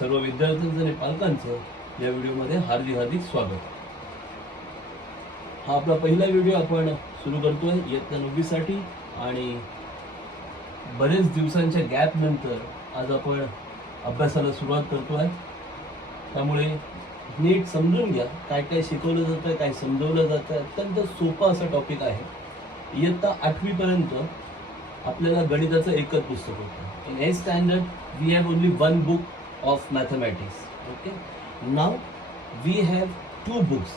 सर्व विद्यार्थ्यांचं आणि पालकांचं या व्हिडिओमध्ये हार्दिक हार्दिक स्वागत. हा आपला पहिला व्हिडिओ आपण सुरू करतोय इयत्ता 9वी साठी आणि बरेच दिवसांच्या गॅप नंतर आज आपण अभ्यासाला सुरुवात करतोय. त्यामुळे नीट समजून घ्या काय काय शिकवलं जातं, काय समजवलं जातं. अत्यंत सोपा असा टॉपिक आहे. इयत्ता 8वी पर्यंत आपल्याला गणिताचं एकच पुस्तक होतं. In 8th standard we have only one book of mathematics. Okay, now we have 2 books,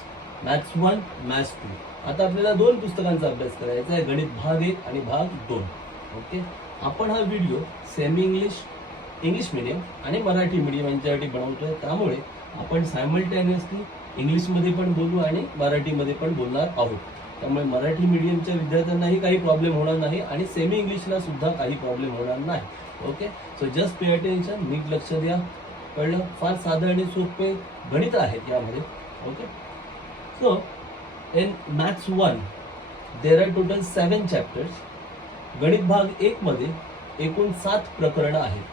maths 1, maths 2. आता आपल्याला 2 पुस्तकांचा अभ्यास करायचा आहे, गणित भाग 1 आणि भाग 2. ओके, आपण हा व्हिडिओ सेमी इंग्लिश मीडियम आणि मराठी मीडियम यांच्यासाठी बनवतोय. त्यामुळे आपण सायमल्टेनियसली इंग्लिशमध्ये पण बोलू आणि मराठीमध्ये पण बोलणार आहोत. त्यामुळे मराठी मीडियमच्या विद्यार्थ्यांनाही काही प्रॉब्लेम होणार नाही आणि सेमी इंग्लिशला सुद्धा काही प्रॉब्लेम होणार नाही. Okay, so just pay attention, नीट लक्ष द्या. कळलं? फार साधं आणि सोपे गणित आहेत यामध्ये. Okay, so in maths 1 there are total 7 chapters. गणित भाग 1 मध्ये एकूण 7 प्रकरणं आहेत.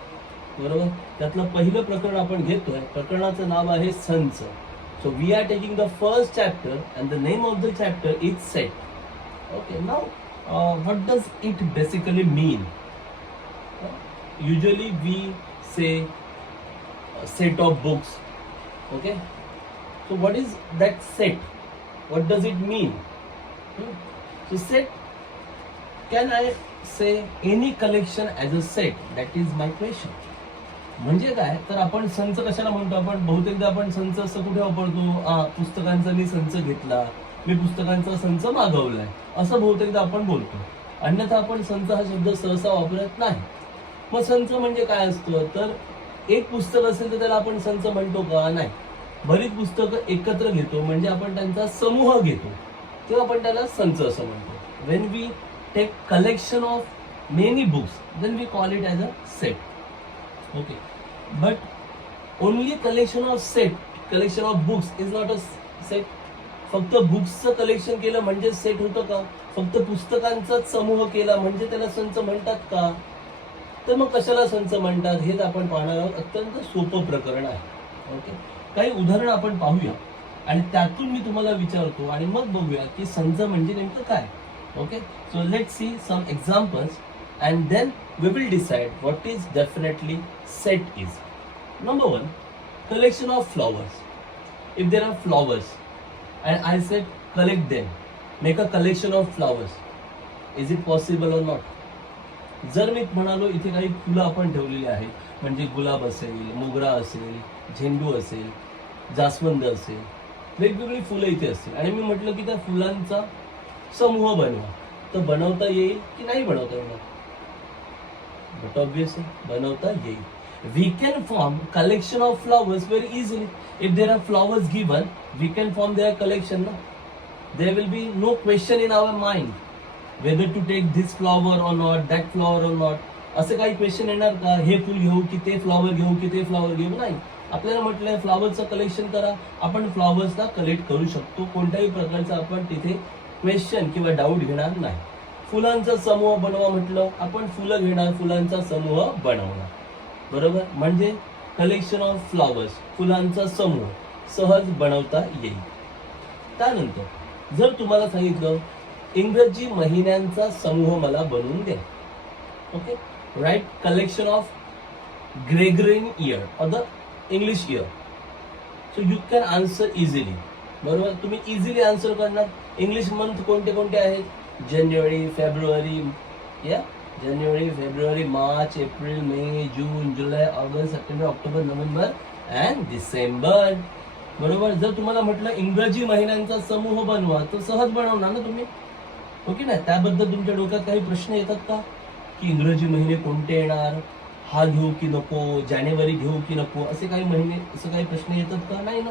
बरोबर, त्यातलं पहिलं प्रकरण आपण घेतोय. प्रकरणाचं नाव आहे संच. So we are taking the first chapter and the name of the chapter is set. Okay, now what does it basically mean? Usually we say set of books. Okay, so what is that set? What does it mean? So set, can I say any collection as a set? That is my question. म्हणजे काय तर आपण संच कशाला म्हणतो? आपण बहुतेकदा आपण संच असं कुठे वापरतो? पुस्तकांचा मी संच घेतला, मी पुस्तकांचा संच मागवलाय, असं बहुतेकदा आपण बोलतो. अन्यथा आपण संच हा शब्द सहसा वापरत नाही. मग संच म्हणजे काय असतं? तर एक पुस्तक असेल तर त्याला आपण संच म्हणतो का? नाही. बरीच पुस्तकं एकत्र घेतो म्हणजे आपण त्यांचा समूह घेतो तेव्हा आपण त्याला संच असं म्हणतो. When we take collection of many books then we call it as a set. Okay, but only collection of books is not a set. फक्त बुक्सचं कलेक्शन केलं म्हणजे सेट होतं का? फक्त पुस्तकांचाच समूह केला म्हणजे त्याला संच म्हणतात का? तर मग कशाला संच म्हणतात हेच आपण पाहणार आहोत. अत्यंत सोपं प्रकरण आहे. ओके, काही उदाहरणं आपण पाहूया आणि त्यातून मी तुम्हाला विचारतो आणि मग बघूया की संच म्हणजे नेमकं काय. Okay, so let's see some examples and then we will decide what is definitely set is. Number 1, collection of flowers. If there are flowers and I said collect them, make a collection of flowers, is it possible or not? जर मी म्हणालो इथे काही फुलं आपण ठेवलेली आहेत म्हणजे गुलाब असेल, मोगरा असेल, झेंडू असेल, जास्वंद असेल, वेगवेगळी फुलं इथे असतील आणि मी म्हटलं की त्या फुलांचा समूह बनवा, तर बनवता येईल की नाही बनवता येणार? But obviously बनवता येईल. We can form collection of flowers very easily. If there are flowers given, we can form their collection. No? There will be no question in our mind whether to take this flower or not, that flower or not. असे काही question येणार का? हे फुल घेऊ की ते flower घेऊ की ते फ्लॉवर घेऊ? नाही. आपल्याला म्हटलंय फ्लॉवरचं कलेक्शन करा, आपण फ्लॉवर्सला कलेक्ट करू शकतो. कोणत्याही प्रकारचा आपण तिथे क्वेश्चन किंवा डाऊट घेणार नाही. फुलांचा समूह बनवा म्हटलं, आपण फुलं घेणार, फुलांचा समूह बनवणार. बरोबर, म्हणजे कलेक्शन ऑफ फ्लॉवर्स, फुलांचा समूह सहज बनवता येईल. त्यानंतर जर तुम्हाला सांगितलं इंग्रजी महिन्यांचा समूह मला बनवून द्या. Okay, write collection of Gregorian year or the English year. So you can answer easily. बरोबर, तुम्ही इझिली आन्सर करणार. इंग्लिश मंथ कोणते कोणते आहेत? January, February, March, April, May, June, July, August, September, October, November and December. बरोबर, जर तुम्हाला म्हटलं इंग्रजी महिन्यांचा समूह बनवा तर सहज बनवणार ना तुम्ही. ओके ना? त्याबद्दल तुमच्या डोक्यात काही प्रश्न येतात का की इंग्रजी महिने कोणते येणार, हा घेऊ की नको, जानेवारी घेऊ की नको, असे काही महिने, असं काही प्रश्न येतात का? नाही ना.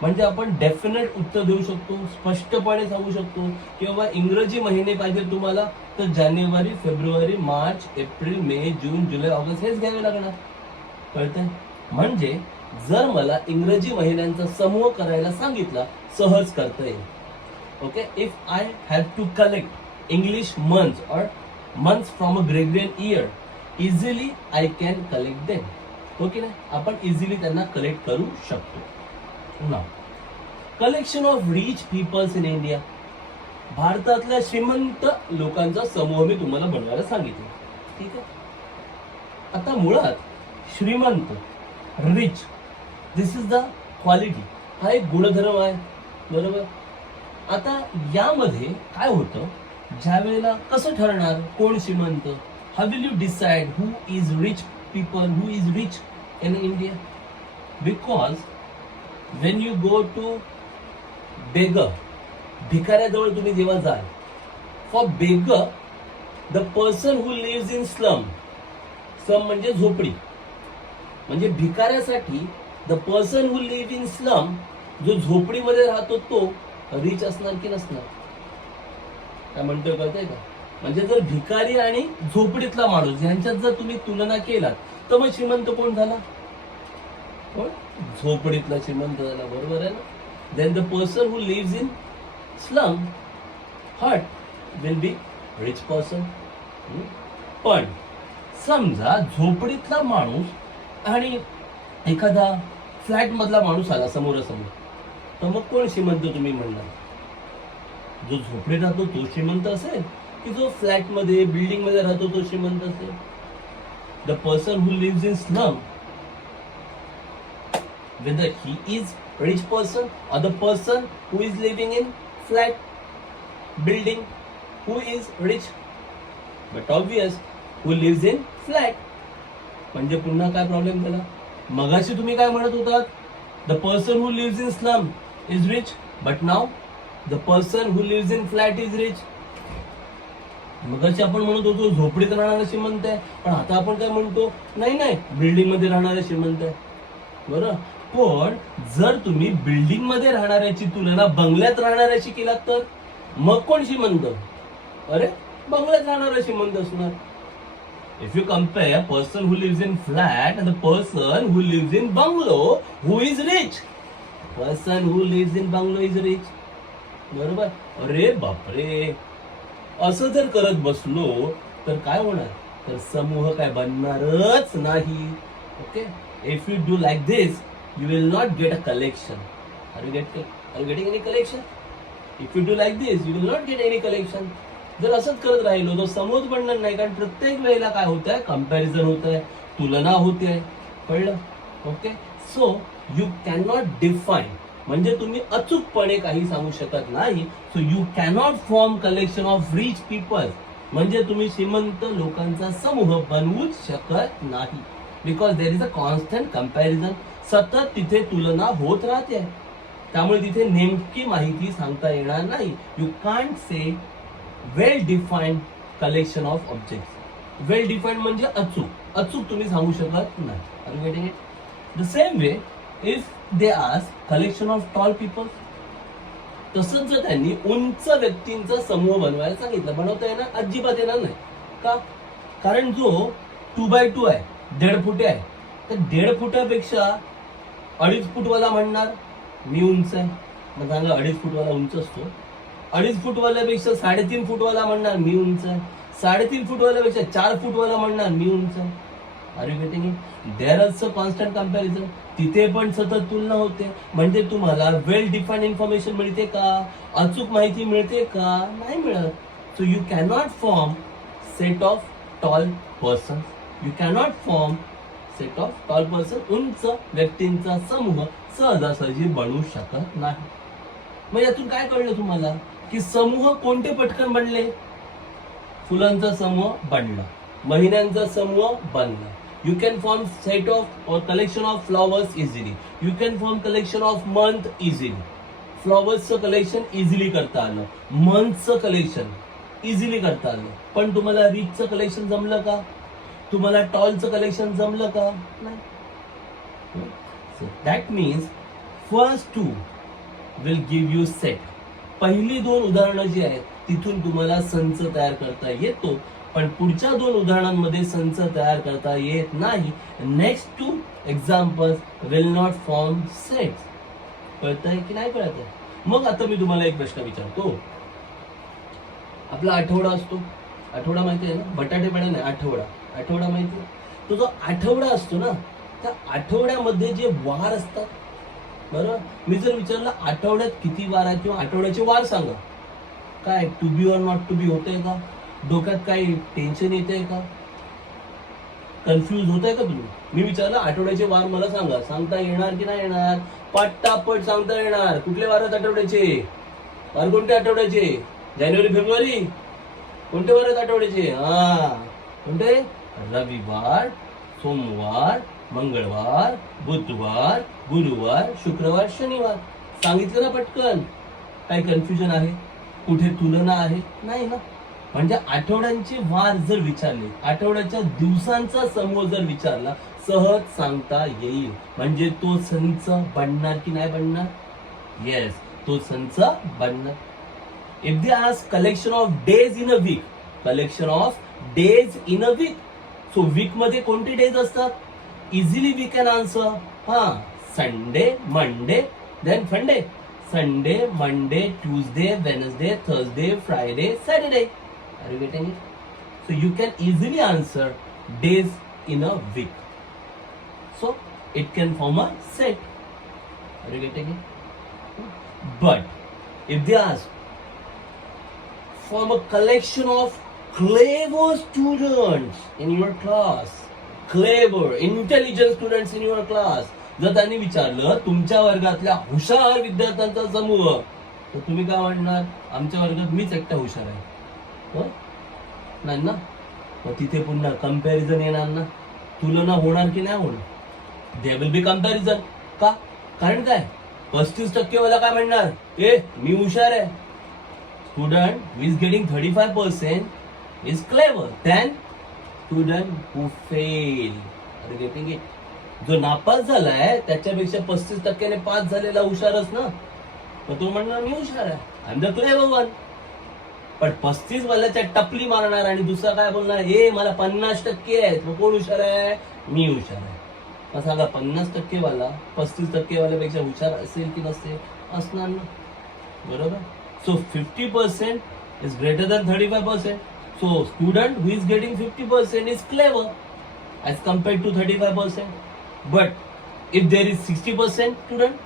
म्हणजे आपण डेफिनेट उत्तर देऊ शकतो, स्पष्टपणे सांगू शकतो की बाबा इंग्रजी महिने पाहिजे तुम्हाला तर जानेवारी, February, March, April, May, June, July, August हेच घ्यावे लागणार. कळतंय? म्हणजे जर मला इंग्रजी महिन्यांचा समूह करायला सांगितला सहज करता येईल. Okay, if I have to collect English months or months from a Gregorian year, easily I can collect them. हो की नाही, आपण इझिली त्यांना कलेक्ट करू शकतो. Now collection of rich peoples in India. भारतातल्या श्रीमंत लोकांचा समूह मी तुम्हाला बनवायला सांगितलं. ठीक आहे. आता मुळात श्रीमंत, rich, this is the quality, हा एक गुणधर्म आहे, बरोबर. आता यामध्ये काय होतं, ज्या वेळेला कसं ठरणार कोण श्रीमंत, how will you decide who is rich people, who is rich in India? Because when you go to beggar, भिकाऱ्याजवळ तुम्ही जेव्हा जाल, for beggar the person who lives in slum, slum म्हणजे झोपडी, म्हणजे भिकाऱ्यासाठी the person who live in slum, जो झोपडीमध्ये राहतो तो रिच असणार की नसणार? काय म्हणतोय कळतंय का? म्हणजे जर भिकारी आणि झोपडीतला माणूस यांच्यात जर तुम्ही तुलना केलात तर मग श्रीमंत कोण झाला? कोण? झोपडीतला श्रीमंत झाला, बरोबर आहे ना. Then the person who lives in slum hut will be rich person. पण समजा झोपडीतला माणूस आणि एखादा फ्लॅट मधला माणूस आला समोरासमोर, तर मग कोण श्रीमंत तुम्ही म्हणणार? जो झोपडीत राहतो तो श्रीमंत असेल की जो फ्लॅट मध्ये बिल्डिंग मध्ये राहतो तो श्रीमंत असेल? The person who lives in slum, whether he is rich person or the person who is living in flat building, who is rich? But obvious who lives in flat. म्हणजे पुन्हा काय problem झाला? मगाशी तुम्ही काय म्हणत होतात? The person who lives in slum is rich, but now the person who lives in flat is rich. मगाशी आपण म्हणत होतो झोपडीत राहणारा श्रीमंत आहे, पण आता आपण काय म्हणतो? नाही नाही, बिल्डिंग मध्ये राहणारा श्रीमंत आहे, बरं. पण जर तुम्ही बिल्डिंग मध्ये राहणाऱ्याची तुलना बंगल्यात राहणाऱ्याशी केलात तर मग कोण श्रीमंत? अरे बंगल्यात राहणारा श्रीमंत असणार. If you compare person who lives in flat and the person who lives in bungalow, who is rich? Person who lives in bungalow is rich. बरोबर. अरे बापरे, असं जर करत बसलो तर काय होणार? तर समूह काय बनणारच नाही. Okay. If you do like this, you will not get a collection. Are you getting any collection? If you do like this, you will not get any collection. जर असंच करत राहिलो तर समूह बनणार नाही, कारण प्रत्येक वेळेला काय होत आहे? कम्पॅरिझन होत आहे, तुलना होते. कळलं? Okay. So you can not define, म्हणजे तुम्ही अचूकपणे काही सांगू शकत नाही. So you cannot form collection of rich people, म्हणजे तुम्ही श्रीमंत लोकांचा समूह बनवूच शकत नाही. Because there is a constant comparison, सतत तिथे तुलना होत राहते, त्यामुळे तिथे नेमकी माहिती सांगता येणार नाही. You can't say well defined collection of objects. Well defined म्हणजे अचूक, अचूक तुम्ही सांगू शकत नाही. Are you getting it? The same way if they ask collection of tall people, तसंच जर त्यांनी उंच व्यक्तींचा समूह बनवायला सांगितलं, बनवता येणार? अजिबात येणार नाही. का? कारण जो 2x2 आहे, 1.5 फुटे आहे, तर 1.5 फुटापेक्षा 2.5 फूटवाला म्हणणार मी उंच आहे. मग सांगा 2.5 फूटवाला उंच असतो. 2.5 फूटवाल्यापेक्षा 3.5 फूटवाला म्हणणार मी उंच आहे. 3.5 फूटवाल्यापेक्षा 4 फूटवाला म्हणणार मी उंच आहे. Are you getting it? There also constant comparison, तिथे पण सतत तुलना होते. म्हणजे तुम्हाला वेल डिफाईन्ड इन्फॉर्मेशन मिळते का? अचूक माहिती मिळते का? नाही मिळत. So you cannot form set of tall person. You cannot form set of tall person, उंच व्यक्तींचा समूह सहजासहजी बनवू शकत नाही. मग यातून काय कळलं तुम्हाला? की समूह कोणते पटकन बनले? फुलांचा समूह बनला, महिन्यांचा समूह बनला. You can form set of or collection of flowers easily. You can form collection of month easily. फ्लॉवर्सचं कलेक्शन इझिली करता आलं, मंथचं कलेक्शन इझिली करता आलं. पण तुम्हाला रिचचं कलेक्शन जमलं का? तुम्हाला टॉलचं कलेक्शन जमलं का? नाही. That means first two will give you set. पहिली 2 उदाहरणं जी आहेत तिथून तुम्हाला संच तयार करता येतो, पण पुढच्या 2 उदाहरणांमध्ये संच तयार करता येत नाही. Next 2 examples will not form sets. कळतंय की नाही कळतंय? मग आता मी तुम्हाला एक प्रश्न विचारतो. आपला आठवडा असतो, आठवडा माहिती आहे ना? बटाटे पडा नाही, आठवडा. आठवडा माहिती आहे? तो जो आठवडा असतो ना, त्या आठवड्यामध्ये जे वार असतात, बरोबर, मी जर विचारलं आठवड्यात किती वार आहेत किंवा आठवड्याचे वार सांगा, काय टू बी और नॉट टू बी होतंय का, डोक्यात काही टेन्शन येतंय का, कन्फ्युज होतंय का तुम्ही? मी विचारलं आठवड्याचे वार मला सांगा, सांगता येणार की नाही येणार? पट्टापट सांगता येणार. कुठले वार आहेत आठवड्याचे? वार कोणते आठवड्याचे? जानेवारी फेब्रुवारी? कोणते वार आहेत आठवड्याचे? कोणते? रविवार, सोमवार, मंगळवार, बुधवार, गुरुवार, शुक्रवार, शनिवार. सांगितलं ना पटकन. काही कन्फ्युजन आहे? कुठे तुलना आहे? नाही ना. म्हणजे आठवड्यांचे वार जर विचारले, आठवड्याच्या दिवसांचा समूह जर विचारला, सहज सांगता येईल. म्हणजे तो संच बनणार की नाही बनणार? येस, तो संच बनणार. If they ask collection of days in a week, collection of days in a week, so week मध्ये कोणते डेज असतात? Easily we can answer. Sunday, Monday, then funday. Sunday, Monday, Tuesday, Wednesday, Thursday, Friday, Saturday. Are you getting it? So you can easily answer days in a week. So it can form a set. Are you getting it? But if they ask form a collection of clever students in your class, clever, intelligent students in your class, जर त्यांनी विचारलं तुमच्या वर्गातल्या हुशार विद्यार्थ्यांचा समूह, तर तुम्ही काय म्हणणार? आमच्या वर्गात मीच एकटा हुशार आहे. नाही ना. मग तिथे पुन्हा कंपॅरिझन येणार ना, तुलना होणार की नाही होणार? There will be comparison. का? कारण काय? 35% वाला काय म्हणणार? मी हुशार आहे. Student who is getting 35% is clever than student who fail. Are you getting it? जो नापास झालाय त्याच्यापेक्षा 35%ने पास झालेला हुशारच ना. मग तो म्हणणार मी हुशार आहे, I am the clever one. पण 35 वाल्याच्या टपली मारणार आणि दुसरा काय बोलणार? मला 50% आहेत. मग कोण हुशार आहे? मी हुशार आहे. मग सांगा 50% वाला 35% वाल्यापेक्षा हुशार असेल की नसेल? असणार ना. बरोबर. So 50% is greater than 35%. So student who is getting 50% is clever as compared to 35%. But if there is 60% student,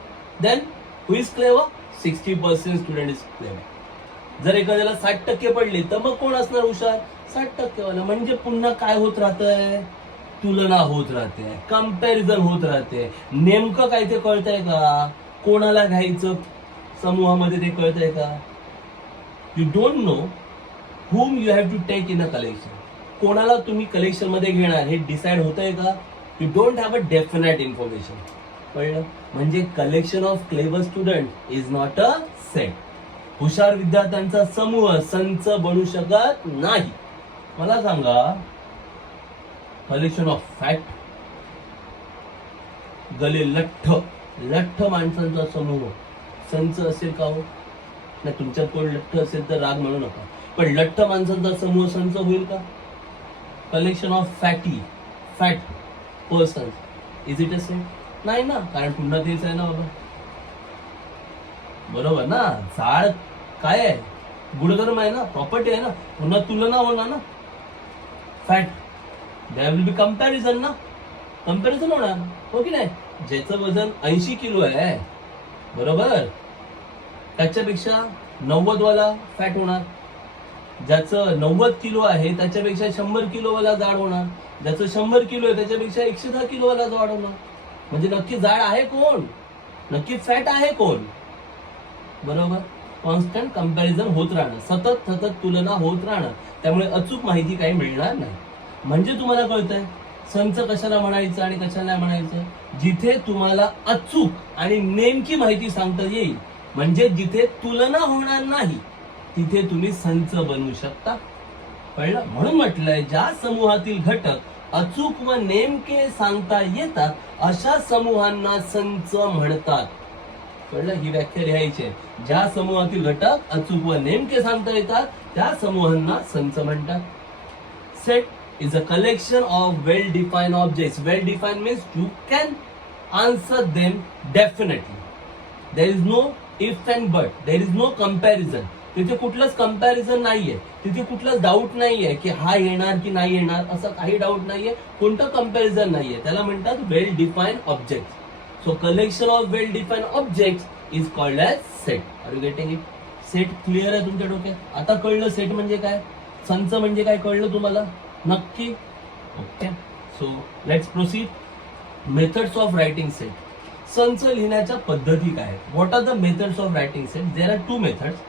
then who is clever? 60% student is clever. जर एखाद्याला 60% पडले तर मग कोण असणार हुशार? 60% वाला. म्हणजे पुन्हा काय होत राहतंय? तुलना होत राहते, कंपॅरिझन होत राहते. नेमकं काय ते कळतंय का? कोणाला घ्यायचं समूहामध्ये ते कळतंय का? You don't know whom you have to take in a collection. कोणाला तुम्ही कलेक्शन मध्ये घेणार हे डिसाइड होतंय का? You don't have a definite information. कळलं? म्हणजे collection of clever student is not a set. हुशार विद्यार्थ्यांचा समूह संच बनू शकत नाही. मला सांगा, कलेक्शन ऑफ फॅक्ट, गले लठ्ठ माणसांचा समूह संच असेल का हो? नाही, तुमच्यात कोण लठ्ठ असेल तर राग म्हणू नका, पण लठ्ठ माणसांचा समूह संच होईल का? Collection of fat person, is it a set? नाही ना. कारण पुन्हा तेच आहे ना बाबा. बरोबर ना. झाड काय आहे? गुणधर्म आहे ना, प्रॉपर्टी आहे ना. पुन्हा तुलना होणार ना. Fat, there will be comparison ना. कंपॅरिझन होणार, हो की नाही? ज्याचं वजन 80 किलो आहे, बरोबर, त्याच्यापेक्षा 90 वाला फॅट होणार. ज्याचं 90 किलो आहे त्याच्यापेक्षा 100 किलो वाला जाड होणार. ज्याचं 100 किलो आहे त्याच्यापेक्षा 110 किलो वाला जाड होणार. म्हणजे नक्की जाड आहे कोण? नक्की फॅट आहे कोण? बरोबर. कॉन्स्टंट कंपॅरिझन होत राहणं, सतत तुलना होत राहणं. त्यामुळे अचूक माहिती काही मिळणार नाही. म्हणजे तुम्हाला कळतंय संच कशाला म्हणायचं आणि कशाला नाही म्हणायचं. जिथे तुम्हाला अचूक आणि नेमकी माहिती सांगता येईल, म्हणजे जिथे तुलना होणार नाही, तिथे तुम्ही संच बनवू शकता. कळलं? म्हणून म्हटलंय ज्या समूहातील घटक अचूक व नेमके सांगता येतात अशा समूहांना संच म्हणतात. कळलं? ही व्याख्या लिहायची आहे. ज्या समूहातील घटक अचूक व नेमके सांगता येतात त्या समूहांना संच म्हणतात. Set is a collection of well-defined objects. Well-defined means you can answer them definitely. There is no if and but. There is no comparison. तिथे कुठलंच कम्पॅरिझन नाहीये, तिथे कुठलंच डाऊट नाहीये की हा येणार की नाही येणार, असं काही डाऊट नाहीये, कोणतं कम्पॅरिझन नाहीये. त्याला म्हणतात well define object. So collection of well define object is called as set. Are you getting it? Set clear आहे तुमच्या डोक्यात? आता कळलं सेट म्हणजे काय, संच म्हणजे काय कळलं तुम्हाला नक्की? Okay, so let's proceed. Methods of writing set. संच लिहिण्याच्या पद्धती काय आहेत? What are the methods of writing set? There are two methods.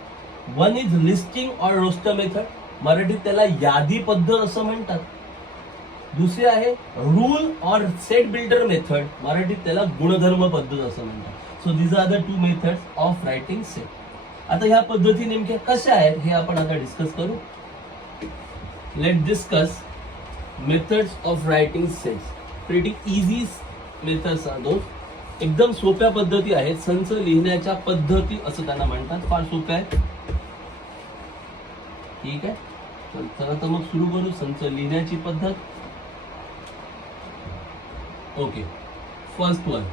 One is listing or roster method, मराठीत त्याला यादी पद्धत असं म्हणतात. दुसरी आहे rule or set builder method, मराठीत त्याला गुणधर्म पद्धत असं म्हणतात. So these are the two methods of writing set. आता ह्या पद्धती नेमक्या कशा आहेत हे आपण आता डिस्कस करू. Let discuss methods of writing sets. Pretty easy methods are those. एकदम सोप्या पद्धती आहेत. संच लिहिण्याच्या पद्धती असं त्यांना म्हणतात. फार सोप्या आहेत. ठीक आहे, चला तर मग सुरू करू संच लिहिण्याची पद्धत. Okay, first one,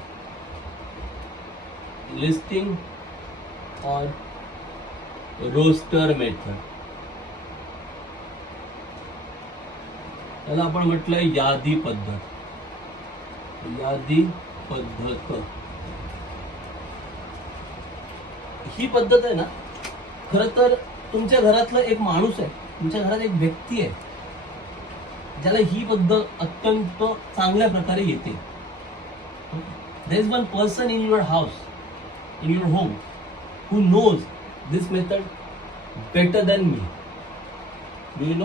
listing or roster method. त्याला आपण म्हटलंय यादी पद्धत. यादी पद्धत ही पद्धत आहे ना, खर तर तुमच्या घरातलं एक माणूस आहे, तुमच्या घरात एक व्यक्ती आहे ज्याला ही पद्धत अत्यंत चांगल्या प्रकारे येते. There is one person in your house, in your home, who knows this method better than me. Do you know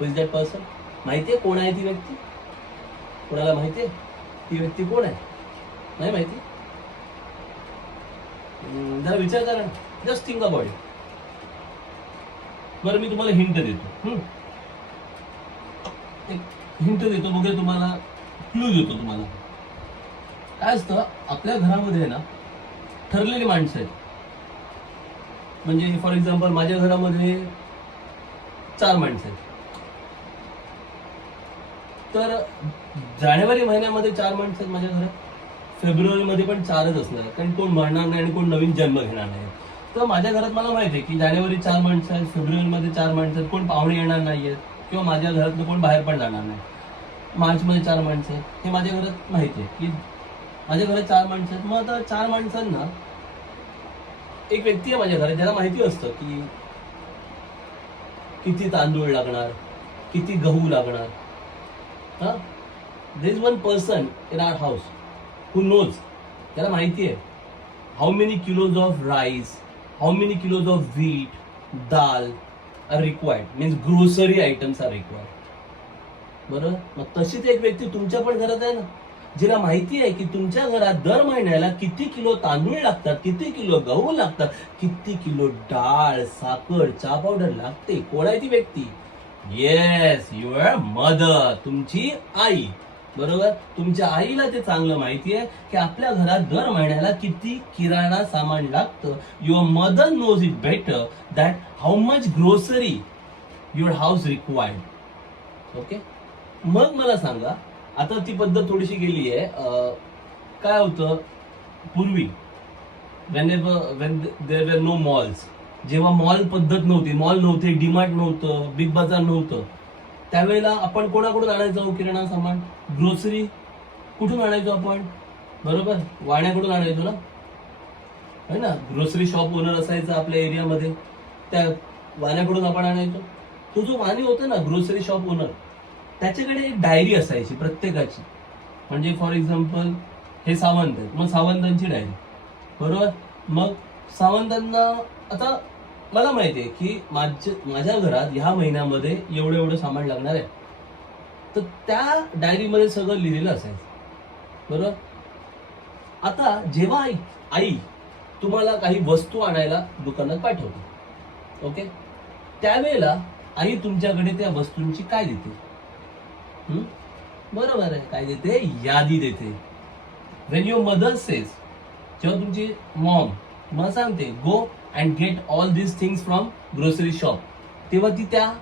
who is that person? माहितीये कोण आहे ती व्यक्ती? कोणाला माहितीये ती व्यक्ती कोण आहे? नाही माहिती? जरा विचार करा, जस्ट थिंक अबाउट इट. बरं, मी तुम्हाला हिंट देतो. एक हिंट देतो, बघूया तुम्हाला, क्लू देतो तुम्हाला. काय असतं, आपल्या घरामध्ये ना ठरलेली माणसं आहेत. म्हणजे फॉर एक्झाम्पल माझ्या घरामध्ये 4 माणसं आहेत. तर जानेवारी महिन्यामध्ये 4 माणसं आहेत माझ्या घरात. फेब्रुवारीमध्ये पण 4च असणार, कारण कोण मरणार नाही आणि कोण नवीन जन्म घेणार नाही. तर माझ्या घरात मला माहिती आहे की जानेवारी 4 माणसं आहेत, फेब्रुवारीमध्ये 4 माणसं आहेत, कोण पाहुणे येणार नाहीयेत किंवा माझ्या घरातलं कोण बाहेर पण जाणार नाही. मार्चमध्ये 4 माणसं आहेत, हे माझ्या घरात माहिती आहे की माझ्या घरात 4 माणसं आहेत. मग आता 4 माणसांना एक व्यक्ती आहे माझ्या घरात ज्याला माहिती असतं की किती तांदूळ लागणार, किती गहू लागणार. हा, there is one person in our house who knows, त्याला माहिती आहे how many kilos of rice, how many kilos of wheat, dal are required, means grocery items are required. बरोबर? मग तशीच एक व्यक्ती तुमच्या पण घरात आहे ना, जिला माहिती आहे की तुमच्या घरात दर महिन्याला किती किलो तांदूळ लागतात, किती किलो गहू लागतात, किती किलो डाळ, साखर, चहा पावडर लागते. कोण आहे ती व्यक्ती? येस, युअर मदर, तुमची आई. बरोबर? तुमच्या आईला ते चांगलं माहिती आहे की आपल्या घरात दर महिन्याला किती किराणा सामान लागतं. Your mother knows it better that how much grocery your house required. Okay, मग मला सांगा, आता ती पद्धत थोडीशी गेली आहे. काय होतं पूर्वी, when there were no malls, जेव्हा मॉल पद्धत नव्हती, मॉल नव्हते, डीमार्ट नव्हतं, बिग बाजार नव्हतं, त्यावेळेला आपण कोणाकडून आणायचो किराणा सामान? ग्रोसरी कुठून आणायचो आपण? बरोबर, वाण्याकडून आणायचो ना, है ना. ग्रोसरी शॉप ओनर असायचा आपल्या एरियामध्ये, त्या वाण्याकडून आपण आणायचो. तो जो वाणी होता ना, ग्रोसरी शॉप ओनर, त्याच्याकडे एक डायरी असायची प्रत्येकाची. म्हणजे फॉर एक्झाम्पल हे सावंत आहेत, मग सावंतांची डायरी. बरोबर? मग सावंतांना, आता मला माहिती आहे की माझ्या घरात ह्या महिन्यामध्ये एवढं एवढं सामान लागणार आहे, तर त्या डायरीमध्ये सगळं लिहिलेलं असायचं. बरोबर? आता जेव्हा आई तुम्हाला काही वस्तू आणायला दुकानात पाठवते, ओके, त्यावेळेला आई तुमच्याकडे त्या वस्तूंची काय देते? बरोबर आहे, काय देते? यादी देते. वेन युअर मदर सेज, जेव्हा तुमची मॉम तुम्हाला सांगते go and get all this things from grocery shop, तेव्हा ती त्या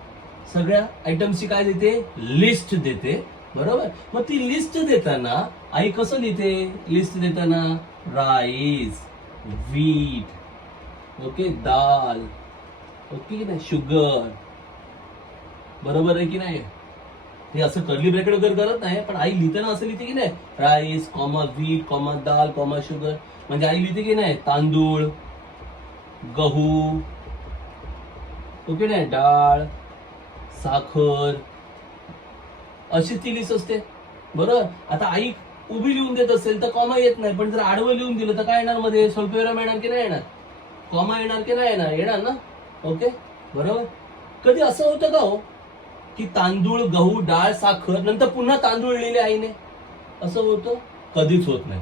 सगळ्या आयटम्सची काय देते? लिस्ट देते. बरोबर? मग ती लिस्ट देताना आई कसं लिहिते? लिस्ट देताना राईस, व्हीट, ओके, दाल, ओके की नाही, शुगर, बरोबर आहे की नाही. हे असं कर्ली ब्रॅकेट वगैरे करत नाही, पण आई लिहिताना असं लिहिते की नाही, राईस कॉमा व्हीट कॉमा दाल कॉमा शुगर. म्हणजे आई लिहिते की नाही, तांदूळ, गहू, ओके नाही, डाळ, साखर, अशी ती लिस्ट असते. बरोबर. आता आई उभी लिहून देत असेल तर कॉमा येत नाही, पण जर आडवं लिहून दिलं तर काय येणार मध्ये, स्वल्पविराम येणार की नाही येणार, कॉमा येणार की नाही येणार, येणार ना. ओके, बरोबर. कधी असं होतं का हो की तांदूळ, गहू, डाळ, साखर नंतर पुन्हा तांदूळ लिहिले आईने, असं होतं? कधीच होत नाही.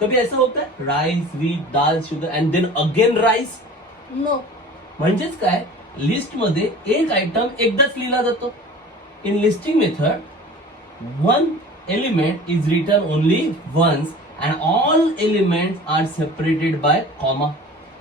कभी ऐसा होता है, rice, wheat, dal, sugar and then again rice? No. म्हणजेच काय, लिस्ट मध्ये एक आयटम एकदाच लिहिला जातो. In listing method one element is written only once and all elements are separated by comma.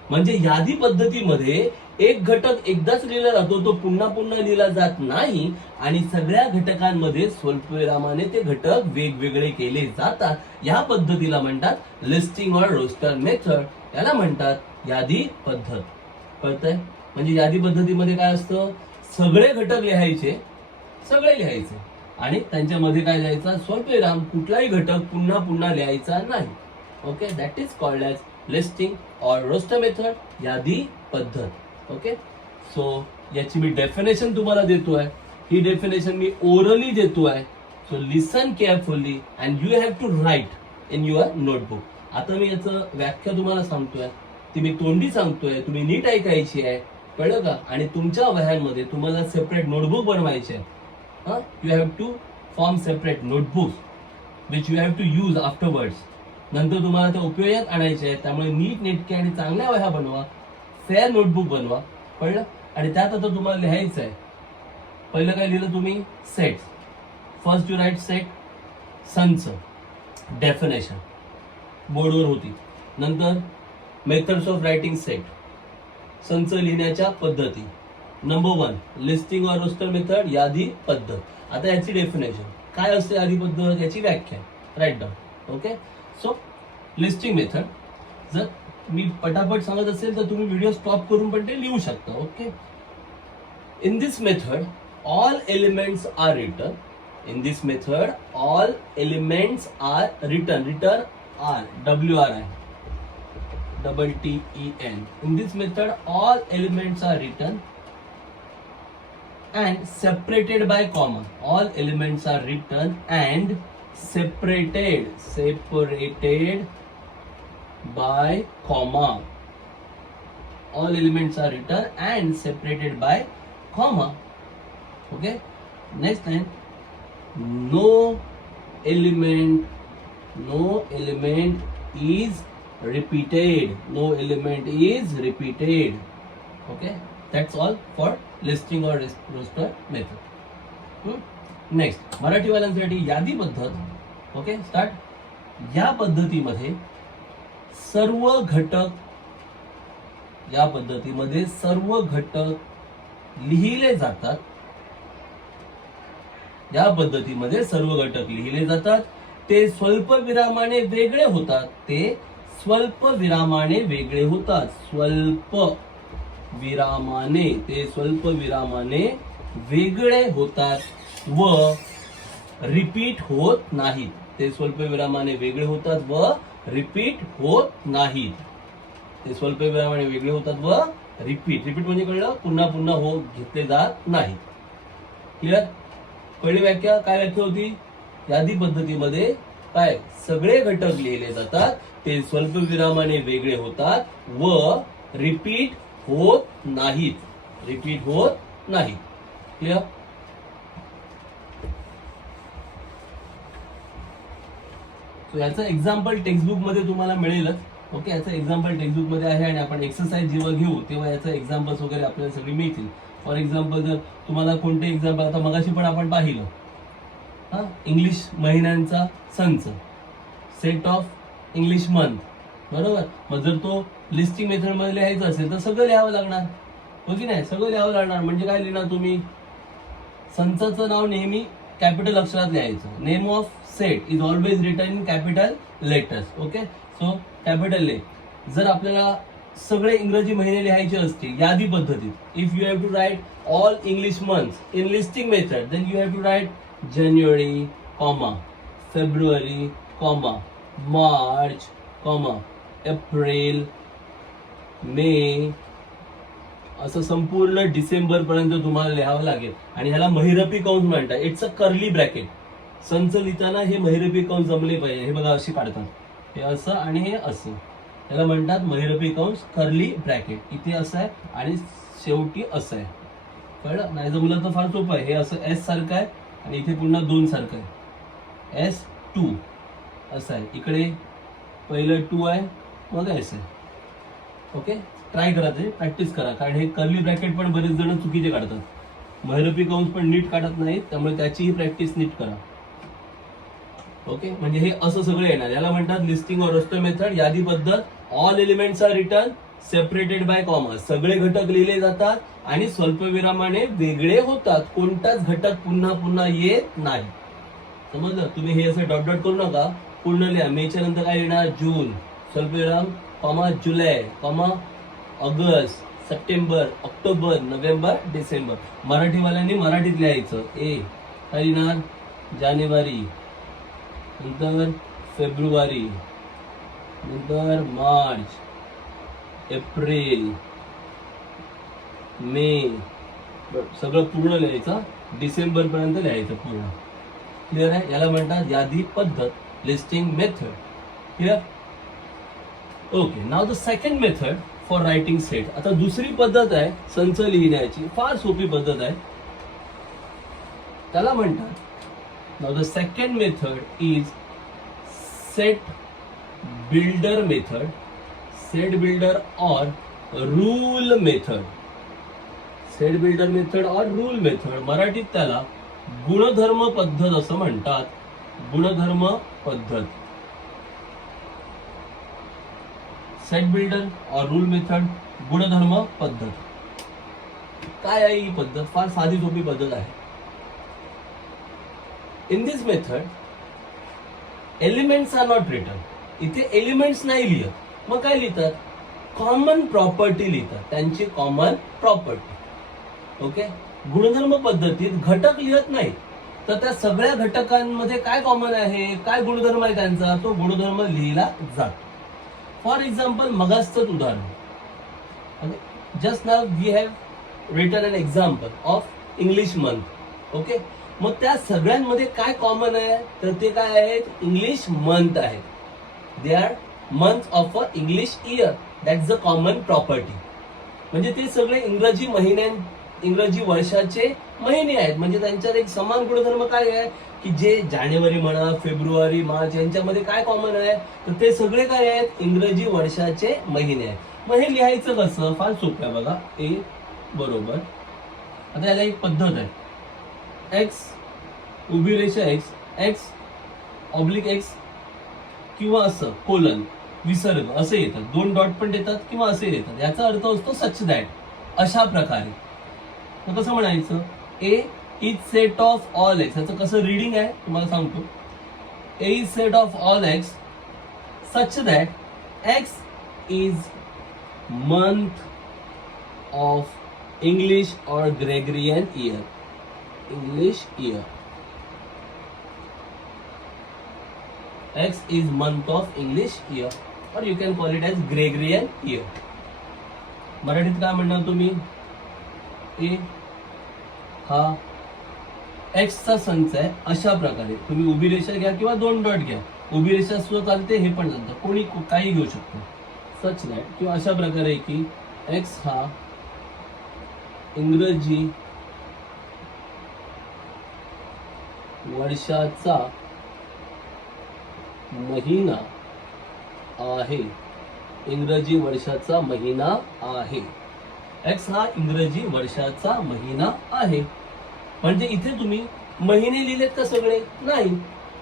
म्हणजे यादी पद्धतीमध्ये एक घटक एकदाच लिहिला जातो, तो पुन्हा पुन्हा लिहिला जात नाही आणि सगळ्या घटकांमध्ये स्वल्पविरामाने ते घटक वेगवेगळे केले जातात. या पद्धतीला म्हणतात लिस्टिंग और रोस्टर मेथड. याला म्हणतात यादी पद्धत. कळतंय? म्हणजे यादी पद्धतीमध्ये काय असतं, सगळे घटक लिहायचे, सगळे लिहायचे आणि त्यांच्यामध्ये काय लिहायचा, स्वल्पविराम, कुठलाही घटक पुन्हा पुन्हा लिहायचा नाही. Okay, that is called as listing or roster method, यादी पद्धत. ओके, सो याची मी डेफिनेशन तुम्हाला देतोय. ही डेफिनेशन मी ओरली देतोय. So listen carefully and you have to write in your notebook. आता मी याचं व्याख्या तुम्हाला सांगतोय, ती मी तोंडी सांगतोय, तुम्ही नीट ऐकायची आहे. कळलं का? आणि तुमच्या वह्यांमध्ये तुम्हाला सेपरेट नोटबुक बनवायचे आहे. You have to form separate notebooks which you have to use afterwards. नंतर तुम्हाला त्या उपयोगात आणायचे आहेत. त्यामुळे नीट नेटके आणि चांगल्या वह्या बनवा, फेअर नोटबुक बनवा. कळलं? आणि त्यात आता तुम्हाला लिहायचं आहे. पहिलं काय लिहिलं तुम्ही, set. First you write set, संच, डेफिनेशन बोर्डवर होती. नंतर मेथड्स ऑफ रायटिंग सेट, संच लिहिण्याच्या पद्धती. Number 1 listing or roster method, यादी पद्धत. आता याची डेफिनेशन काय असते, यादी पद्धत, याची व्याख्या write down. Okay, so listing method, जर मी पटापट सांगत असेल तर तुम्ही व्हिडिओ स्टॉप करून पण ते लिहू शकता. Okay, in this method all elements are written. In this method all elements are written. Written are, WRI, TTEN. In this method all elements are written and separated by comma. All elements are written and separated by comma. All elements are written and separated by comma. Okay, next line, no element is repeated. No element is repeated. Okay, that's all for listing or roster method. Next, Marathi वाल्यांसाठी यादी पद्धत. Okay, start. या पद्धतीमध्ये सर्व घटक, या पद्धतीमध्ये सर्व घटक लिहिले जातात. या पद्धतीमध्ये सर्व घटक लिहिले जातात. ते स्वल्प विरामाने वेगळे होतात. ते स्वल्प विरामाने वेगळे होतात. स्वल्प विरामाने, ते स्वल्प विरामाने वेगळे होतात व रिपीट होत नाहीत. ते स्वल्प विरामाने वेगळे होतात व रिपीट होत नाहीत. ते स्वल्प विरामाने वेगळे होतात व रिपीट म्हणजे कळलं, पुन्हा पुन्हा हो घेतले जात नाही. क्लिअर? पहिली व्याख्या काय व्याख्या होती, यादी पद्धतीमध्ये काय सगळे घटक लिहिले जातात. ते स्वल्प विरामाने वेगळे होतात व रिपीट होत नाहीत. रिपीट होत नाहीत. क्लिअर? सो याचं एक्झाम्पल टेक्स्टबुक मध्ये तुम्हाला मिळेलच. ओके, याचं एक्झाम्पल टेक्स्टबुक मध्ये आहे आणि आपण एक्सरसाइज जेव्हा घेऊ तेव्हा याचं एक्झाम्पल्स वगैरे आपल्याला सगळी मिळतील. फॉर एक्झाम्पल, जर तुम्हाला कोणते एक्झाम्पल, आता मगाशी पण आपण पाहिलं, इंग्लिश महिन्यांचा संच, सेट ऑफ इंग्लिश मंथ, बरोबर. मग जर तो लिस्टिंग मेथड मध्ये लिहायचं असेल तर सगळं लिहावं लागणार, हो की नाही? सगळं लिहावं लागणार. म्हणजे काय लिहिणार तुम्ही, संचाचं नाव नेहमी कॅपिटल अक्षरात लिहायचं. Name of set is always written in capital letters. Okay, so capital let. जर आपल्याला सगळे इंग्रजी महिने लिहायचे असतील यादी पद्धतीत, if you have to write all English months in listing method, then you have to write January comma, February comma, March comma, April, May, असं संपूर्ण डिसेंबर पर्यंत तुम्हाला लिहावं लागेल. आणि ह्याला महिरपी कंस म्हणतात. It's a curly bracket. संच लिहिताना हे महिरपी कंस जमले पाहिजे. हे बघा अशी काढतात, हे असं आणि हे असं, याला म्हणतात महिरपी कंस, कर्ली ब्रॅकेट. इथे असं आहे आणि शेवटी असं आहे. कळलं? नाही जमलं तर फार सोपं आहे. हे असं एस सारखं आहे आणि इथे पुन्हा 2 सारखं आहे, S2 असं आहे. इकडे पहिलं 2 आहे, मग एस आहे. ओके, ट्राय करा, ते प्रॅक्टिस करा, कारण हे कर्ली ब्रॅकेट पण बरेच जण चुकीचे काढतात. महिरपी कंस पण नीट काढत नाहीत, त्यामुळे त्याचीही प्रॅक्टिस नीट करा. ओके, म्हणजे हे असं सगळं येणार. याला म्हणतात लिस्टिंग ऑर रोस्टर मेथड, यादी पद्धत. All elements are return separated by comma. सगळे घटक लिहिले जातात आणि स्वल्पविरामाने वेगळे होतात. कोणताच घटक पुन्हा पुन्हा येत नाही. समजलं? तुम्ही हे असं डॉट डॉट करू नका, पूर्ण लिहा. मेच्या नंतर काय येणार? जून, स्वल्पविराम comma, July comma, August, September, October, November, December. मराठीवाल्यांनी मराठीत लिहायचं. काय लिहिणार? जानेवारी, नंतर फेब्रुवारी, नंतर मार्च, एप्रिल, मे, सगळं पूर्ण लिहायचं. डिसेंबर पर्यंत लिहायचं पूर्ण. क्लिअर आहे? याला म्हणतात यादी पद्धत, listing method. Clear? Okay, now the second method for writing set. आता दुसरी पद्धत आहे संच लिहिण्याची, फार सोपी पद्धत आहे. त्याला म्हणतात, now the second method is set builder method, set builder or rule method. Set builder method or rule method, मराठीत त्याला गुणधर्म पद्धत असं म्हणतात. गुणधर्म पद्धत. Set builder or rule method, गुणधर्म पद्धत. काय आहे ही पद्धत? फार साधी सोपी पद्धत आहे. In this method elements are not written. इथे एलिमेंट्स नाही लिहित, मग काय लिहितात? कॉमन प्रॉपर्टी लिहितात, त्यांची कॉमन प्रॉपर्टी. ओके, गुणधर्म पद्धतीत घटक लिहत नाही, तर त्या सगळ्या घटकांमध्ये काय कॉमन आहे, काय गुणधर्म आहे त्यांचा, तो गुणधर्म लिहिला जातो. फॉर एक्झाम्पल, मगाचंच उदाहरण, just now we have written an example of English month. Okay, मग त्या सगळ्यांमध्ये काय कॉमन आहे, तर ते काय आहेत? इंग्लिश मंथ आहेत. They are month of a English year. That's the common property. म्हणजे ते सगळे इंग्रजी वर्षाचे महिने आहेत. म्हणजे त्यांच्यात एक समान गुणधर्म काय आहे की जे जानेवारी म्हणा, फेब्रुवारी, मार्च यांच्यामध्ये काय कॉमन आहे, तर ते सगळे काय आहेत? इंग्रजी वर्षाचे महिने आहेत. मग हे लिहायचं कसं? फार सोपं आहे बघा. ए बरोबर, आता याला एक पद्धत आहे. एक्स उभी रेषा एक्स, एक्स ऑब्लिक एक्स, किंवा असं कोलन, विसर्ग असे येतात. 2 डॉट पण देतात किंवा असे देतात. याचा अर्थ असतो सच दॅट. अशा प्रकारे मग कसं म्हणायचं? A is set of all X. याचं कसं रिडिंग आहे तुम्हाला सांगतो. A is set of all X such that X is month of English or Gregorian year. English year. X is month of English year, or you can call it as Gregorian year. मराठीत काय म्हणणार तुम्ही? ए हा X चा संच आहे. अशा प्रकारे तुम्ही उभी रेषा घ्या किंवा 2 डॉट घ्या. उभी रेषा सुद्धा चालते, हे पण चालतं, कोणी काही घेऊ शकतो. सच नाही किंवा अशा प्रकारे की X हा इंग्रजी वर्षाचा महिना आहे. इंग्रजी वर्षाचा महिना आहे. एक्स हा इंग्रजी वर्षाचा महिना आहे. म्हणजे इथे तुम्ही महिने लिहिलेत का सगळे? नाही.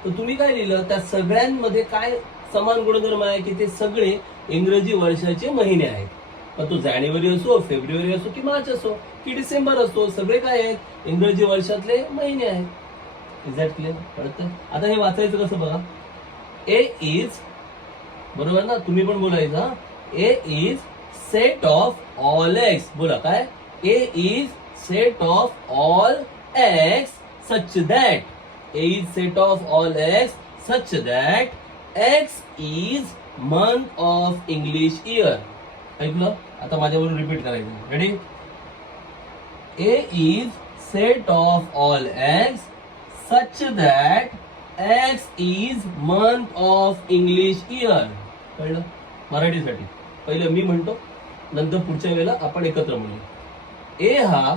तर तुम्ही काय लिहिलं? त्या सगळ्यांमध्ये काय समान गुणधर्म आहे की ते सगळे इंग्रजी वर्षाचे महिने आहेत. मग तो जानेवारी असो, फेब्रुवारी असो की मार्च असो की डिसेंबर असो, सगळे काय आहेत? इंग्रजी वर्षातले महिने आहेत. Is that clear? कळतं? आता हे वाचायचं कसं बघा. ए इज, बरोबर ना? तुम्ही पण बोलायचं. A is set of all X. बोला काय? A is set of all X such that A is set of all X such that X is month of English year. ऐकलं? आता माझ्याबरोबर रिपीट करायचं. Ready? A is set of all X such that X is month of English year. कळलं? मराठीसाठी पहिलं मी म्हणतो, नंतर पुढच्या वेळेला आपण एकत्र म्हणू. ए हा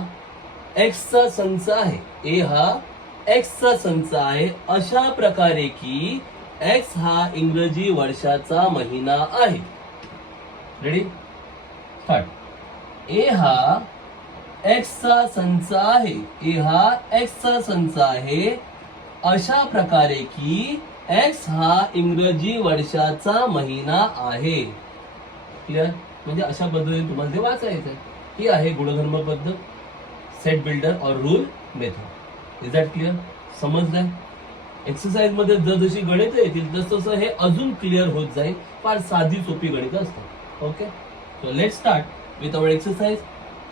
एक्सचा संच आहे. ए हा एक्सचा संच आहे अशा प्रकारे की एक्स हा इंग्रजी वर्षाचा महिना आहे. रेडी? स्टार्ट. ए हा एक्सचा संच आहे. ए हा एक्सचा संच आहे अशा प्रकारे की एक्स हा इंग्रजी वर्षाचा महिना आहे. क्लिअर? म्हणजे अशा पद्धतीने तुम्हाला ते वाचायचं. ही आहे गुणधर्म पद्धत, set builder or rule method. Is that clear? समजलंय? एक्सरसाइज मध्ये जशी गणित येतील तसं हे अजून क्लिअर होत जाईल. फार साधी सोपी गणित असतात. Okay, so let start with our exercise.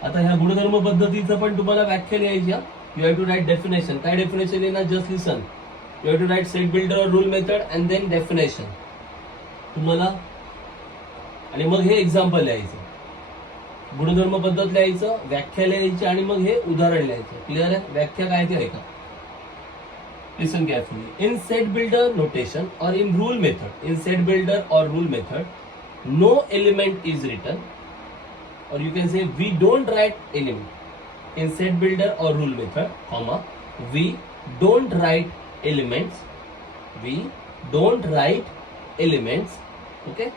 आता ह्या गुणधर्म पद्धतीचं पण तुम्हाला व्याख्या लिहायची. You have to write definition. काय डेफिनेशन आहे ना? Just listen. You have to write set builder or rule method and then definition तुम्हाला. आणि मग हे एक्झाम्पल लिहायचं, गुणधर्म पद्धत लिहायचं, व्याख्या लिहायची आणि मग हे उदाहरण लिहायचं. क्लिअर आहे? व्याख्या काय ते ऐका. Listen carefully. In set builder notation or in rule method, in set builder or rule method, no element is written, or you can say we don't write element. In set builder or rule method, comma, we don't write elements. We don't write elements. Okay.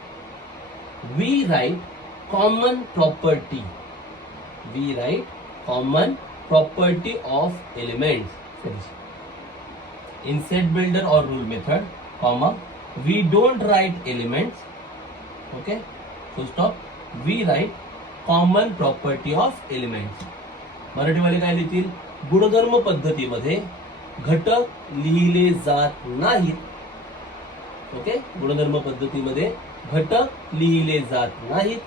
We write common property. We write common property of elements. Finish. In set builder or rule method, comma, we don't write elements. Okay, so stop. We write common property of elements. मराठीवाले काय लिहितील? गुणधर्म पद्धतीमध्ये घटक लिहिले जात नाहीत. Okay, गुणधर्म पद्धतीमध्ये घटक लिहिले जात नाहीत.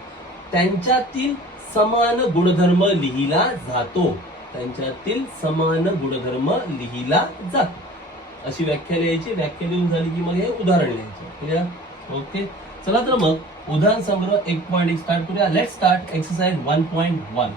त्यांच्यातील समान गुणधर्म लिहिला जातो. त्यांच्यातील समान गुणधर्म लिहिला जातो. अशी व्याख्या लिहायची. व्याख्या लिहून झाली की मग हे उदाहरण लिहायचं. क्लिअर? ओके, चला तर मग उदाहरण संग्रह 1.1 स्टार्ट करूया. Let start exercise 1.1.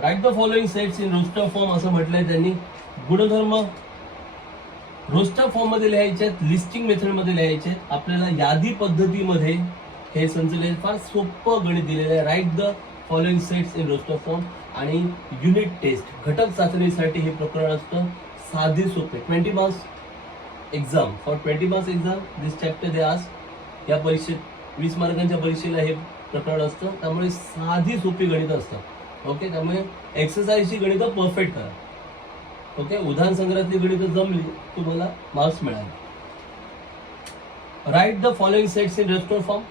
Write the following sets in roster form असं म्हटलंय त्यांनी. गुणधर्म रोस्टर फॉर्म मध्ये लिहायचे, लिस्टिंग मेथड मध्ये लिहायचे. आपल्याला यादी पद्धतीमध्ये हे संच लिहायचे. फार सोपं गणित दिलेलं आहे. Write the following sets in roster form. आणि युनिट टेस्ट घटक चाचणीसाठी हे प्रकरण असतं. साधी सोपे 20 marks exam. For 20 marks exam this chapter they ask. या परीक्षेत 20 मार्कांच्या परीक्षेला हे प्रकरण असतं. त्यामुळे साधी सोपी गणित असतात. ओके, त्यामुळे एक्सरसाइजची गणितं परफेक्ट करा. ओके, उदाहरण संग्रहातली गणितं जमली तुम्हाला मार्क्स मिळाले. Write the following sets in roster form.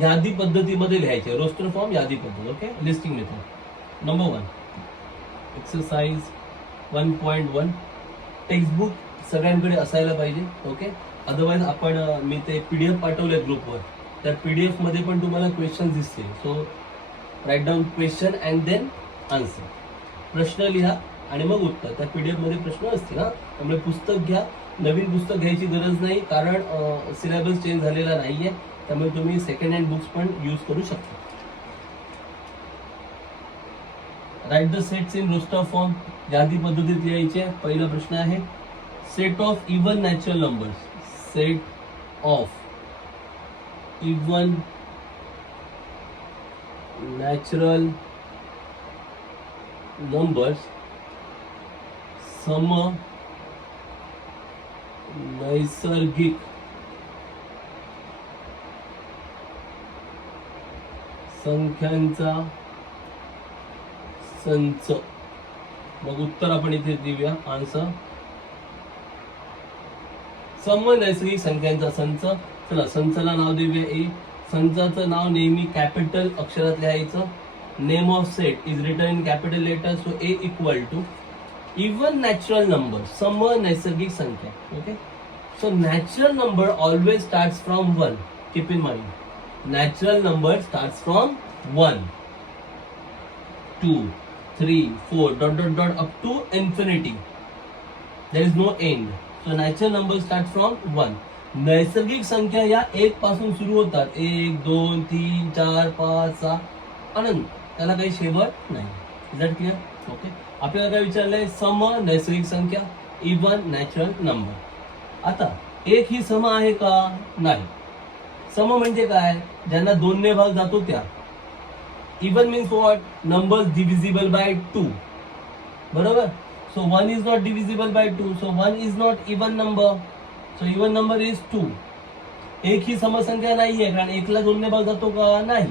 यादी पद्धतीमध्ये लिहायचे. रोस्टर फॉर्म यादी पद्धत. Okay, listing method. Number 1 exercise 1.1. Textbook सगळ्यांकडे असायला पाहिजे. ओके, अदरवाईज आपण मी ते PDF पाठवले ग्रुपवर. त्या PDF मध्ये पण तुम्हाला क्वेश्चन दिसतील. So write down question and then answer. प्रश्न लिहा आणि मग उत्तर. त्या PDF मध्ये प्रश्न असतील ना. त्यामुळे पुस्तक घ्या. नवीन पुस्तक घ्यायची गरज नाही, कारण सिलेबस चेंज झालेला नाहीये. त्यामुळे तुम्ही सेकंड हँड बुक्स पण यूज करू शकता. Write the sets in roster form. यादी पद्धतीत लिहायचे. पहिला प्रश्न आहे set of even natural numbers. Set of even natural numbers सम नैसर्गिक संख्यांचा संच. मग उत्तर आपण इथे देऊया. आन्सर सम नैसर्गिक संख्यांचा संच. चला संचाला नाव देऊया ए. संचाचं नाव नेहमी कॅपिटल अक्षरात लिहायचं. name of set is written in capital letters. So A equal to even natural number, सम नैसर्गिक संख्या. Okay. So natural number always starts from 1. Keep in mind. Natural number starts from 1, 2, 3, 4 dot dot dot up to infinity. There is no end. So natural number starts from 1. नैसर्गिक संख्या या 1 पासून सुरू होतात. 1, 2, 3, 4, 5, 6 अनंत. त्याला काही शेवट नाही. Is that clear? ओके. आपल्याला काय विचारलंय? सम नैसर्गिक संख्या, इवन नॅचरल नंबर. आता 1 ही सम आहे का? नाही. सम म्हणजे काय? ज्यांना 2 ने भाग जातो त्या. Even means what? Numbers divisible by 2. बरोबर? So 1 is not divisible by 2. So 1 is not even number. So even number is 2. 1 ही समसंख्या नाहीये कारण 1 ला 2 ने भाग जातो का? नाही.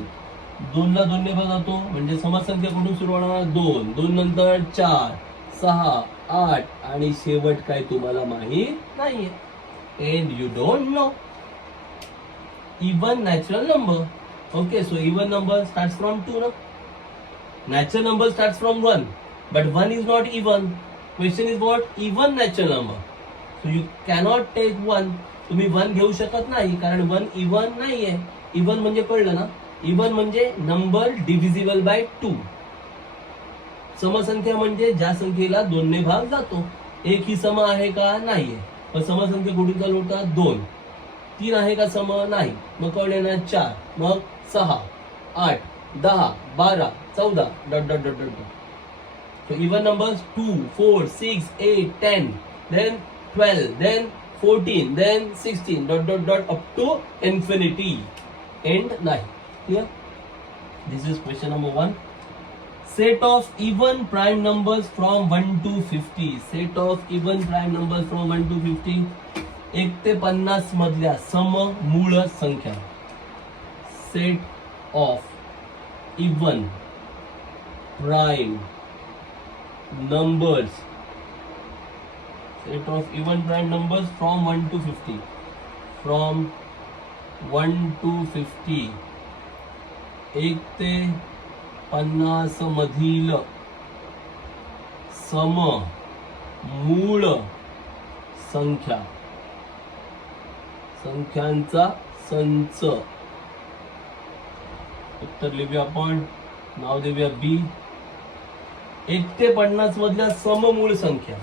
2 ला 2 ने भाग जातो म्हणजे समसंख्या कुठून सुरू होणार? 2. 2 नंतर 4, 6, 8 आणि शेवट काय तुम्हाला माहित नाहीये. And you don't know. Even natural number. Okay, so even number starts from 2 ना. Natural number starts from 1. But 1 is not even. Question is what? Even natural number. So you cannot take 1. तुम्ही 1 घेऊ शकत नाही कारण 1 even नाहीये. Even म्हणजे कळलं ना? Even म्हणजे नंबर डिव्हिजिबल बाय 2. समसंख्या म्हणजे ज्या संख्येला 2 ने भाग जातो. 1 ही सम आहे का? नाहीये. मग समसंख्या कुठून चालू होतात? 2. 3 आहे का सम? नाही. मग कळले ना? 4, मग 6, 8, 10, 12, 14 dot dot dot dot. So even numbers 2, 4, 6, 8, 10, then 12, then 14, then 16, dot dot dot up to infinity. End 9. Clear? This is question number 1. Set of even prime numbers from 1 to 50. Set of even prime numbers from 1 to 50. 1 ते 50 मधल्या सम मूळ संख्या. Set of even prime numbers, set of even prime numbers from 1 to 50. From 1 to 50. 1 ते 50 मधील सम मूळ संख्या, संख्यांचा संच. उत्तर लिहूया आपण. नाव देऊया बी. 1 ते 50 मधल्या सममूळ संख्या.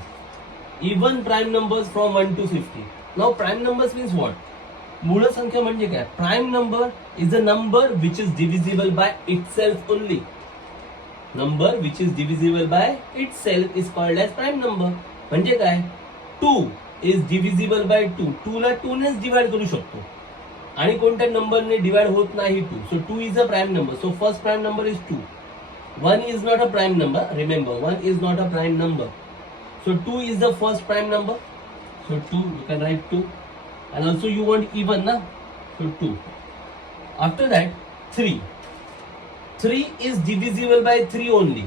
Even prime numbers from 1 to 50. Now prime numbers means what? मूळ संख्या म्हणजे काय? Prime number is a number which is divisible by itself only. Number which is divisible by itself is called as prime number. म्हणजे काय? 2 is divisible bye 2. 2 ला 2 नेच divide करू शकतो आणि कोणत्या नंबरने डिवाइड होत नाही 2. So 2 is a prime number. So first prime number is 2. 1 is not a prime number. Remember, 1 is not a prime number. So 2 is the first prime number. So 2, you can write 2. And also you want even, na? So 2. After that, 3. 3 is divisible by 3 only.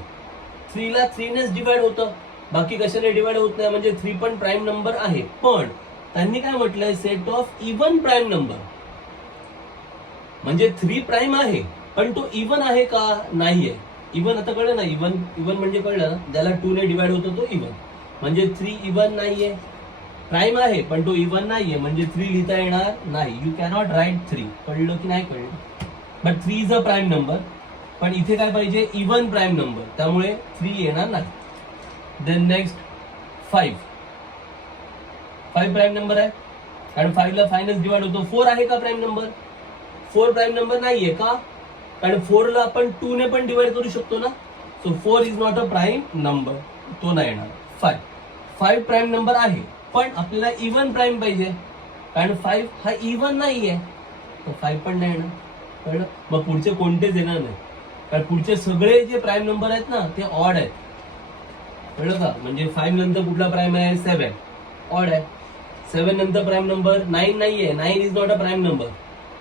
3 ला 3 नेच divide होतं. बाकी कशाने divide होत नाही म्हणजे 3 पण prime number आहे. पण त्यांनी काय म्हटलंय? Set of even prime number. म्हणजे 3 प्राइम आहे पण तो इवन आहे का? नाहीये. इवन आता कळलं ना? इवन इवन म्हणजे कळलं ना? ज्याला 2 ने डिवाइड होतो तो इवन. म्हणजे 3 इवन नाहीये. प्राइम आहे पण तो इवन नाहीये म्हणजे 3 लिहिता येणार नाही. You cannot write 3. कळलं की नाही कळलं? But 3 is a prime number. पण इथे काय पाहिजे? Even prime number. त्यामुळे 3 येणार नाही. Then next 5. 5 प्राइम नंबर आहे कारण 5 ला 5 नेच डिवाइड होतो. 4 आहे का प्राइम नंबर? 4 प्राइम नंबर नाहीये का? कारण 4 ला आपण 2 ने पण डिवाइड करू शकतो ना. So 4 is not a prime number. तो नाही येणार. 5 प्राइम नंबर आहे पण आपल्याला इवन प्राइम पाहिजे कारण 5 हा इवन नाहीये. तर 5 पण नाही येणार. कळलं? मग पुढचे कोणतेच येणार नाही कारण पुढचे सगळे जे प्राइम नंबर आहेत ना ते ऑड आहेत. कळलं का? म्हणजे 5 नंतर कुठला प्राइम आहे? 7. ऑड आहे. 7 नंतर प्राइम नंबर 9 नाहीये. 9 is not a prime number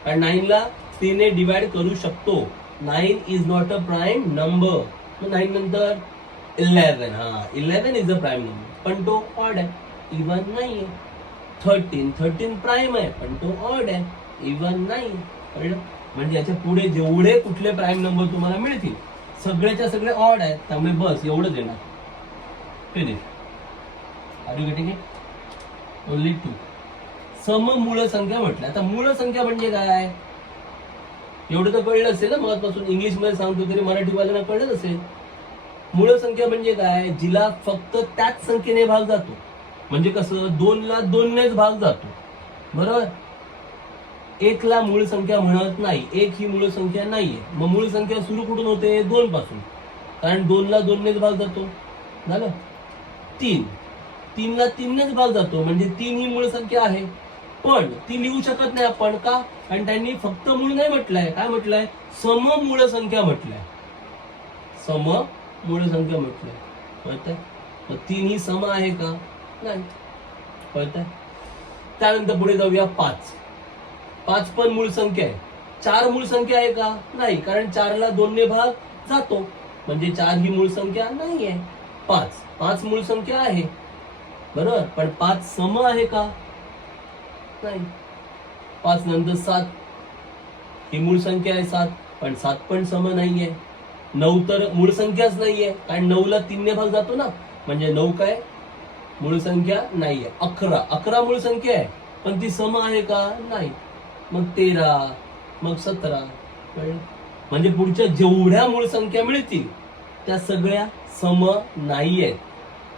कारण 9 ला 3 ने डिवाइड करू शकतो. 9 is not a prime number. 9 नंतर 11. हा 11 इज अ प्राइम नंबर पण तो ऑड आहे. इवन नाहीये. 13 प्राइम आहे पण तो ऑड आहे. इवन नाही. कळलं? म्हणजे याच्या पुढे जेवढे कुठले प्राइम नंबर तुम्हाला मिळतील सगळेच्या सगळे ऑड आहेत, त्यामुळे बस एवढंच येणार. Finish. Are you getting it? Only 2. सममूळ संख्या म्हटलं. आता मूळ संख्या म्हणजे काय एवढं तर कळलं असेल ना मगापासून. इंग्लिश मध्ये सांगतो तरी मराठीवाल्यांना कळलं असेल. मूळ संख्या म्हणजे काय, जिला फक्त त्याच संख्येने भाग जातो. म्हणजे कसं 2 ला 2 नेच भाग जातो, बरोबर. 1 ला मूळ संख्या म्हणत नाही. 1 ही मूळ संख्या नाहीये. मग मूळ संख्या सुरू कुठून होते, 2 पासून, कारण 2 ला 2 नेच भाग जातो. झालं. 3 ला 3 नेच भाग जातो, म्हणजे 3 ही मूळ संख्या आहे. पण ती लिहू शकत नाही आपण, का, कारण त्यांनी फक्त मूळ नाही म्हटलंय. काय म्हटलंय, सममूळ संख्या म्हटलंय. सममूळ संख्या म्हटलंय. कळतंय. मग 3 ही सम आहे का, नाही. कळतंय. त्यानंतर पुढे जाऊया 5. 5 पण मूळ संख्या आहे. 4 मूळ संख्या आहे का, नाही, कारण 4 ला 2 ने भाग जातो, म्हणजे 4 ही मूळ संख्या नाहीये. 5 मूळ संख्या आहे, बरोबर. पण 5 सम आहे का, नाही. 5 नंतर 7 ही मूळ संख्या आहे 7, पण 7 पण सम नाहीये. 9 तर मूळ संख्याच नाहीये, कारण 9 ला 3 ने भाग जातो ना, म्हणजे 9 काय मूळ संख्या नाहीये. 11 मूळ संख्या आहे, पण ती सम आहे का, नाही. मग 13, मग 17. म्हणजे पुढच्या जेवढ्या मूळ संख्या मिळतील त्या सगळ्या सम नाही आहेत.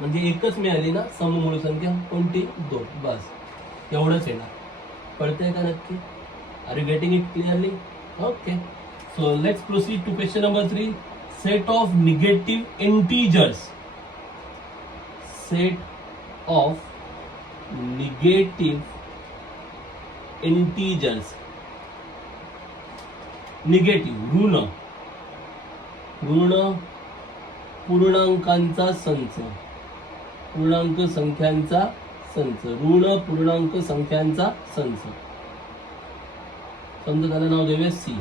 म्हणजे एकच मिळाली ना सम मूळ संख्या, कोणती, 2. बस एवढंच येणार. कळतंय का नक्की? Are you getting it clearly? Okay. So let's proceed to question number 3. Set of negative integers. Set of negative integers. Negative ऋण पूर्णांकांचा संच. पूर्णांक संख्यांचा संच. ऋण पूर्णांक संख्यांचा संच. समजा त्याला नाव देऊया सी.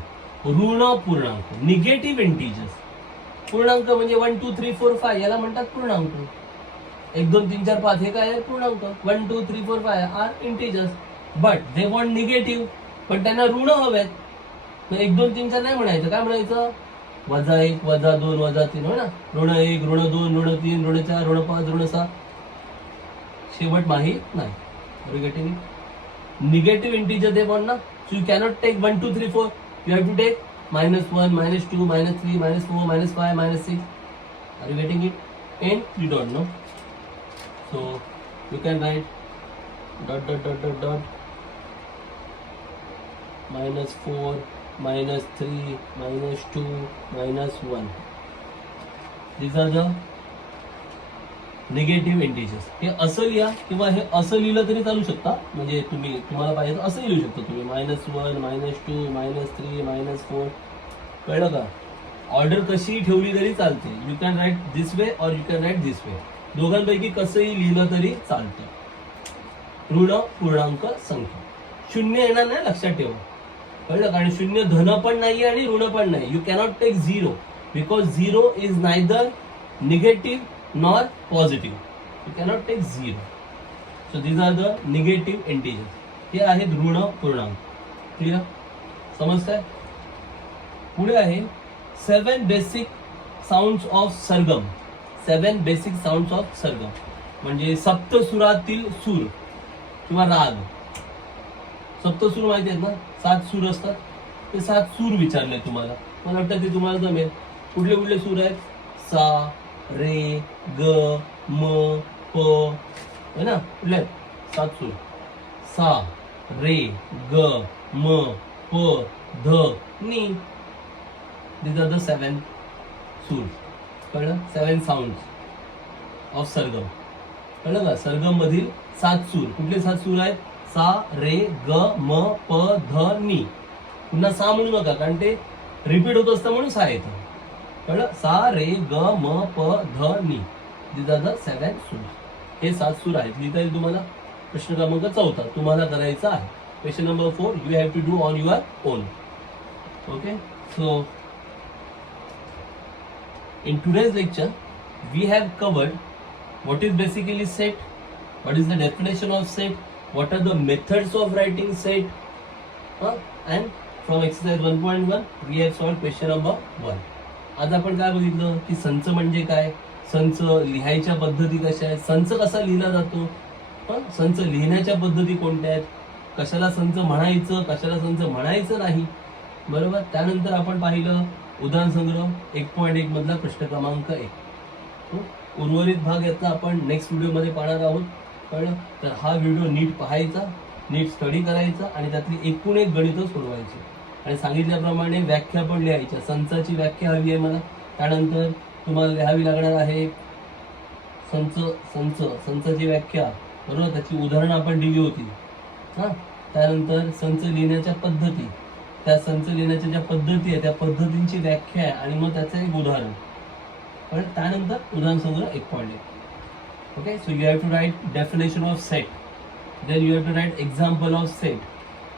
ऋण पूर्णांक, निगेटिव्ह इंटीजर्स. पूर्णांक म्हणजे 1 2 3 4 5 याला म्हणतात पूर्णांक. 1 2 3 4 5 हे काय आहे, पूर्णांक. 1 2 3 4 5 are integers. But they want negative, पण त्यांना ऋण हवेत. 1 2 3 4 नाही म्हणायचं, काय म्हणायचं, -1 -2 -3 हो ना. ऋण 1 ऋण 2 ऋण 3 ऋण 4 ऋण 5 ऋण 6. शेवट माहीत नाही. Are you getting it? Negative integer they want ना. So you cannot take 1 2 3 4. You have to take -1 -2 -3 -4 -5 -6. Are you getting it? And you don't know. So you can write ... -4 -3 -2 -1. These are the negative integers. हे असं लिहा किंवा हे असं लिहिलं तरी चालू शकता. म्हणजे तुम्हाला पाहिजे तर असंही लिहू शकता तुम्ही. -1 -2 -3 -4. कळलं का? ऑर्डर कशी ठेवली तरी चालते. You can write this way or you can write this way. दोघांपैकी कसंही लिहिलं तरी चालतं. ऋण पूर्णांक संख्या. 0 येणार नाही, लक्षात ठेवा. कळलं? कारण 0 धन पण नाही आणि ऋण पण नाही. You cannot take 0 because 0 is neither negative nor positive. You cannot take 0. So these are the negative integers. हे आहेत ऋण पूर्णांक. क्लिअर? समजतंय? पुढे आहे 7 बेसिक साऊंड्स ऑफ सरगम. 7 बेसिक साऊंड्स ऑफ सरगम म्हणजे सप्तसुरातील सूर किंवा राग. सप्तसूर माहिती आहेत ना, 7 सूर असतात. ते 7 सूर विचारले तुम्हाला. मला वाटतं ते तुम्हाला जमेल. कुठले कुठले सूर आहेत? सा, रे, ग, म, प, है ना. कुठले 7 सूर? सा, रे, ग, म, प, ध, नी. These are the 7 सूर. कळलं? 7 साऊंड्स ऑफ सरगम. कळलं का? सरगम मधील 7 सूर. कुठले 7 सूर आहेत? सा, रे, ग, म, प, ध, नी. पुन्हा सा म्हणू नका, कारण ते रिपीट होत असतं म्हणून सा येतं. कळलं? सा, रे, ग, म, प, ध, नी. These are the 7 सूर. हे 7 सूर आहेत. लिहिता येईल तुम्हाला. प्रश्न क्रमांक 4 तुम्हाला करायचा आहे. Question number 4 you have to do on your own. Okay. So in today's lecture we have covered what is basically set, what is the definition of set, what are the methods of writing set, and from exercise 1.1 we have solved question number 1. आज आपण काय बघितलं की संच म्हणजे काय, संच लिहायच्या पद्धती कशा आहेत, संच कसा लिहिला जातो, संच लिहिण्याच्या पद्धती कोणत्या आहेत, कशाला संच म्हणायचं, कशाला संच म्हणायचं नाही, बरोबर. त्यानंतर आपण पाहिलं उदाहरण संग्रह 1.1 मधला प्रश्न क्रमांक 1. उर्वरित भाग यातला आपण नेक्स्ट व्हिडिओमध्ये पाहणार आहोत. कळलं? तर हा व्हिडिओ नीट पाहायचा, नीट स्टडी करायचा आणि त्यातली एकूण एक गणितं सोडवायची आणि सांगितल्याप्रमाणे व्याख्या पण लिहायच्या. संचाची व्याख्या हवी आहे मला. त्यानंतर तुम्हाला लिहावी लागणार आहे संचाची व्याख्या, बरोबर, त्याची उदाहरणं आपण दिली होती. त्यानंतर संच लिहिण्याच्या पद्धती, त्या संच लिहिण्याच्या ज्या पद्धती आहे त्या पद्धतींची व्याख्या आहे आणि मग त्याचं एक उदाहरण. पण त्यानंतर उदाहरण संग्रह 1.1. Okay, so you have to write definition of set, then you have to write example of set,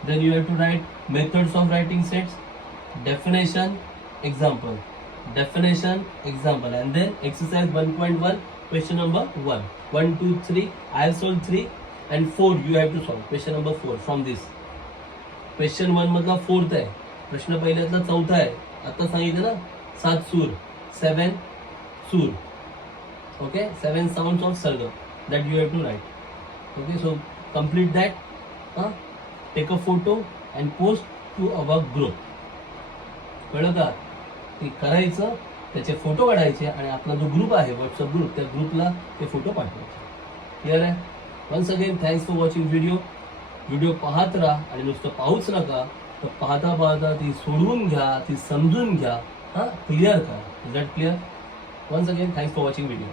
then you have to write methods of writing sets, definition, example, and then exercise 1.1 question number 1, 1, 2, 3. I have solved 3 and 4 you have to solve. Question number 4 from this. Question 1 मधला 4th आहे, प्रश्न पहिल्यातला 4था आहे. आता सांगितलं ना 7 सूर, 7 सूर. Okay, 7 sounds of sarga that you have to write. Okay, so complete that. Take a photo and post to our group. कळलं का? ते करायचं, त्याचे फोटो काढायचे आणि आपला जो ग्रुप आहे व्हॉट्सअप ग्रुप, त्या ग्रुपला ते फोटो पाठवायचे. क्लिअर आहे? Once again thanks for watching video पाहत राहा आणि नुसतं पाहूच नका, तर पाहता पाहता ती सोडवून घ्या, ती समजून घ्या. क्लिअर करा. Is that clear? Once again thanks for watching video.